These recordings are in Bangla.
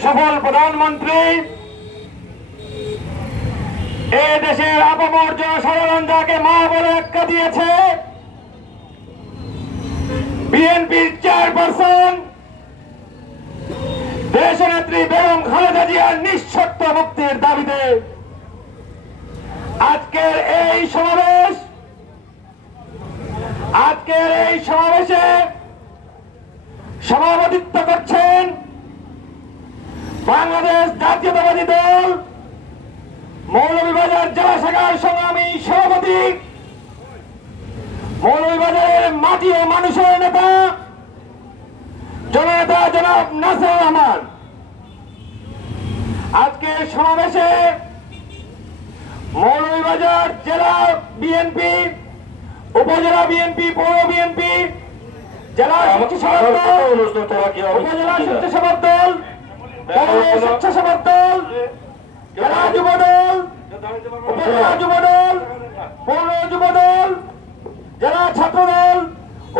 সফল প্রধানমন্ত্রী, এ দেশের আপামর জনসাধারণ যাকে মা বলে আখ্যা দিয়েছে, বিএনপির চেয়ারপারসন, দেশনেত্রী বেগম খালেদা জিয়ার নিঃশর্ত মুক্তির দাবিতে আজকের এই সমাবেশ, আজকের এই সমাবেশে সভাপতিত্ব বাংলাদেশ জাতীয়তাবাদী দল মৌলভীবাজার জেলা শাখার সংগ্রামী সভাপতি মৌলভীবাজারের মাটি ও মানুষের নেতা জননেতা জনাব নাসির রহমান। আজকে সমাবেশে মৌলভীবাজার জেলা বিএনপি উপজেলা বিএনপি পৌর বিএনপি জেলা স্বেচ্ছাসেবক দল উপজেলা স্বেচ্ছাসেবক দল স্বেচ্ছাসেবক দল জেলা যুব দল উপজেলা যুব দল পৌর যুব দল জেলা ছাত্র দল,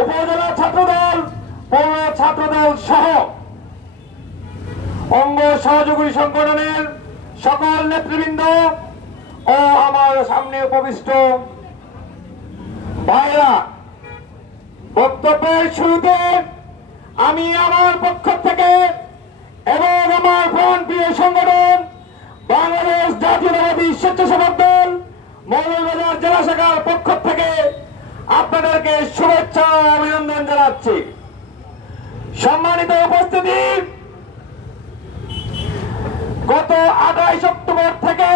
উপজেলা ছাত্র দল, পৌর ছাত্র দল সহ অঙ্গ সহযোগী সংগঠনের সকল নেতৃবৃন্দ ও আমার সামনে উপবিষ্ট ভাইরা বক্তব্যের শুরুতে আমি আমার পক্ষ থেকে এবং আমার প্রাণপ্রিয় সংগঠন, বাংলাদেশ জাতীয়তাবাদী স্বেচ্ছাসেবক দল, মৌলভীবাজার জেলা শাখার পক্ষ থেকে আপনাদেরকে শুভেচ্ছা ও অভিনন্দন জানাচ্ছি। সম্মানিত উপস্থিতি, গত আঠাইশ অক্টোবর থেকে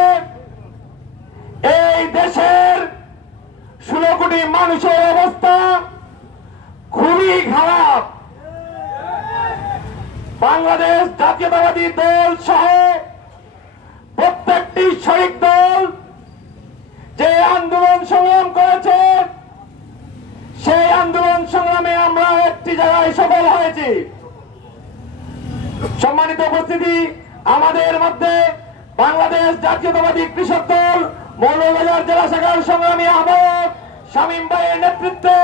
এই দেশের ষোলো কোটি মানুষের অবস্থা খুবই খারাপ। বাংলাদেশ জাতীয়তাবাদী দল সহ প্রত্যেকটি শরিক দল যে আন্দোলন সংগ্রাম করেছে, সেই আন্দোলন সংগ্রামে আমরা একটি জায়গায় সফল হয়েছি। সম্মানিত উপস্থিতি, আমাদের মধ্যে বাংলাদেশ জাতীয়তাবাদী কৃষক দল, মৌলবাজার জেলা শাখার সংগ্রামী আহ্বায়ক শামীম ভাইয়ের নেতৃত্বে